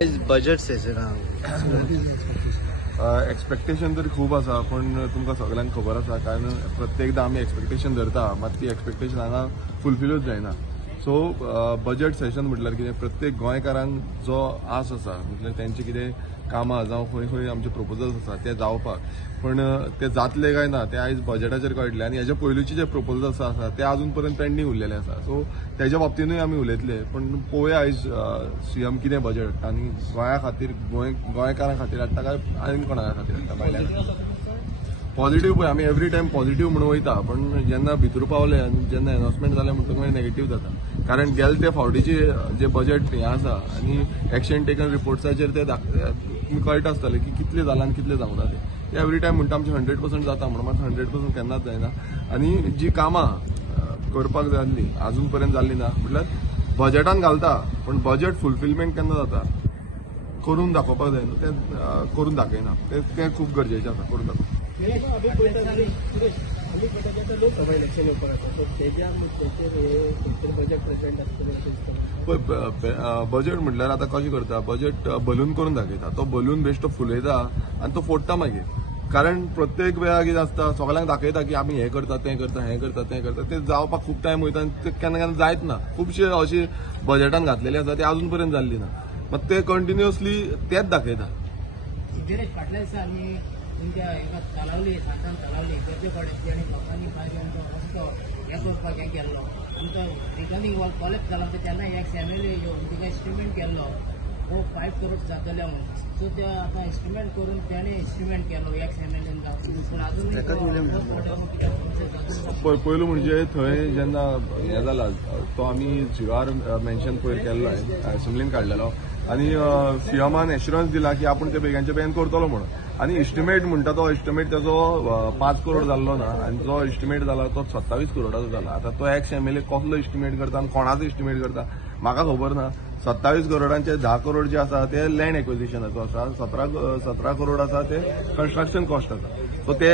Budget session expectation तरी खूप आसा, पण तुमकां सगळ्यांक खबर आसा कारण प्रत्येकदां आमी एक्सपेक्टेशन धरता, मात ती एक्सपेक्टेशन हांगा फुलफिलूच जायना. सो बजेट सेशन म्हटल्यार कितें, प्रत्येक गोंयकारांक जो आस आसा म्हटल्यार तेंचे कितें कामां जावं खंय खंय आमचे प्रपोजल्स आसा ते जावपाक, पण ते जातले काय ना ते आयज बजेटाचेर कळटले. आनी हेजे पयलींचे जे प्रपोजल्स आसा ते अजून पर्यंत पेंडींग उरलेले आसा. सो तेज्या बाबतीनूय आमी उलयतले, पण पळोवया आयज सीएम कितें बजेट हाडटा आनी गोंया खातीर गोंयकारां खातीर हाडटा काय आनी कोणा खातीर हाडटा. भायल्या पॉझिटिव्ह पळय, आमी एवरी टायम पॉझिटिव्ह म्हणून वयता, पण जेन्ना भितर पावले आनी जेन्ना अनाउन्समेंट जालें म्हणटकच मागीर नेगेटिव्ह जाता. कारण गेले ते फावटीचे जे बजेट हें आसा आनी एक्शन टेकन रिपोर्ट्साचेर ते कळटा आसतलें की कितले जाला आनी कितले जावना ते एवरी टायम म्हणटा आमचे 100% जाता म्हणून, मात 100% केन्नाच जायना. आनी जी कामां करपाक जाय आसली अजून पर्यंत जाल्ली ना. म्हटल्यार बजेटान घालता, पण बजेट फुलफिलमेंट केन्ना जाता करून दाखोवपाक जाय न्हू, ते करून दाखयना. ते खूब गरजेचें आसा, करून दाखोवप. लोकसभा इलेक्शन येवपाक बजेट म्हटल्यार आतां कशें करता, बजेट बलून करून दाखयता, तो बलून बेश्टो फुलयता आनी तो फोडटा मागीर. कारण प्रत्येक वेळा कितें आसता, सगळ्यांक दाखयता की आमी हें करता तें करता हें करता तें करता, ते जावपाक खूब टायम वयता आनी ते केन्ना केन्ना जायत ना. खुबशे अशी बजेटान घातलेली आसा ती अजून पर्यंत जाल्ली ना, मात ते कंटिन्युअसली तेच दाखयता. तुमच्या एका चालवली सांगतान चालवली गरजे पडची आणि लोकांनी पाहिजे आमचो रस्तो हे करपाक हें केल्लो. आमचो रिटर्निंग वॉल कॉलेक्ट जालो तेन्ना एक एमएलए तिका एस्टिमेट केल्लो हो 5 करोड जातले म्हणून. सो ते आतां एस्टिमेट करून त्याने एस्टिमेट केलो एक एमएलएन जावन, पूण अजूनय पयलू म्हणजे थंय जेन्ना हें जाला तो आमी शिवार मेन्शन पयर केल्लो असेंब्लीन काडलेलो आनी सीएमान एश्युरन्स दिला की आपूण ते बेगांच्या बेगीन करतलो म्हणून. आनी इस्टिमेट म्हणटा तो इस्टिमेट तेजो 5 करोड जाल्लो ना, आनी जो इस्टिमेट जाला तो 27 करोडाचो जाला. आतां तो एक्स एमएलए कसलो इस्टिमेट करता आनी कोणाचो इस्टिमेट करता म्हाका खबर ना. 27 करोडांचे 10 करोड जे आसा ते लँड एक्विजिशनाचो आसा, 17 करोड आसा ते कन्स्ट्रक्शन कॉस्ट आसा. सो ते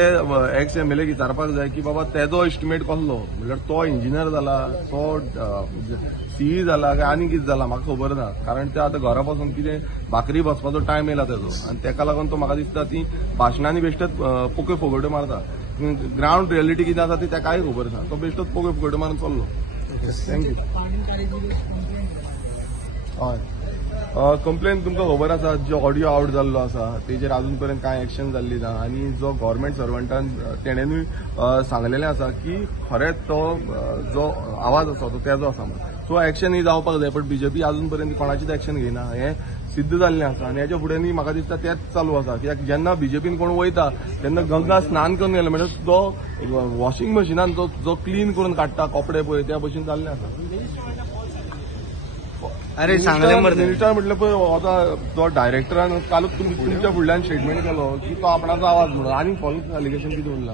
एक्स एमएलए विचारपाक जाय की बाबा तेजो इस्टिमेट कसलो, म्हणल्यार तो इंजिनियर जाला, तो सीई जाला काय आनी कितें जाला म्हाका खबर ना. कारण ते आतां घरा पासून कितें भाकरी बसपाचो टायम येयला तेजो, आनी तेका लागून तो म्हाका दिसता ती भाशणांनी बेश्टेच पोके फोगोट्यो मारता. ग्रावंड रियलिटी कितें आसा ती तेकाय खबर ना, तो बेश्टोच पोके फोगोट्यो मारून चल्लो. थँक्यू. हय, कंप्लेन तुमकां खबर आसा, जो ऑडियो आउट जाल्लो आसा तेजेर अजून पर्यंत कांय एक्शन जाल्ली ना. आनी जो गव्हर्मेंट सर्वंटान तेणेनूय सांगलेलें आसा की खरेंच तो जो आवाज आसा तो तेजो आसा म्हणून. सो एक्शन ही जावपाक जाय, पण बीजेपी अजून पर्यंत कोणाचीच एक्शन घेयना. हें सिद्ध जाल्लें आसा आनी हेच्या फुडें म्हाका दिसता तेच चालू आसा. कित्याक जेन्ना बीजेपीन कोण वयता तेन्ना गंगा स्नान करून गेले म्हणजे जो वॉशिंग मशिनान जो क्लीन करून काडटा कपडे पळय त्या भशेन जाल्लें आसा. अरे सांगले मिनिस्टर म्हटलं पळय आता तो डायरेक्टरान कालूच तुमच्या फुडल्यान स्टेटमेंट केलो की तो आपणाचो आवाज म्हणून, आनी फॉल्स एलिगेशन कितें उरला.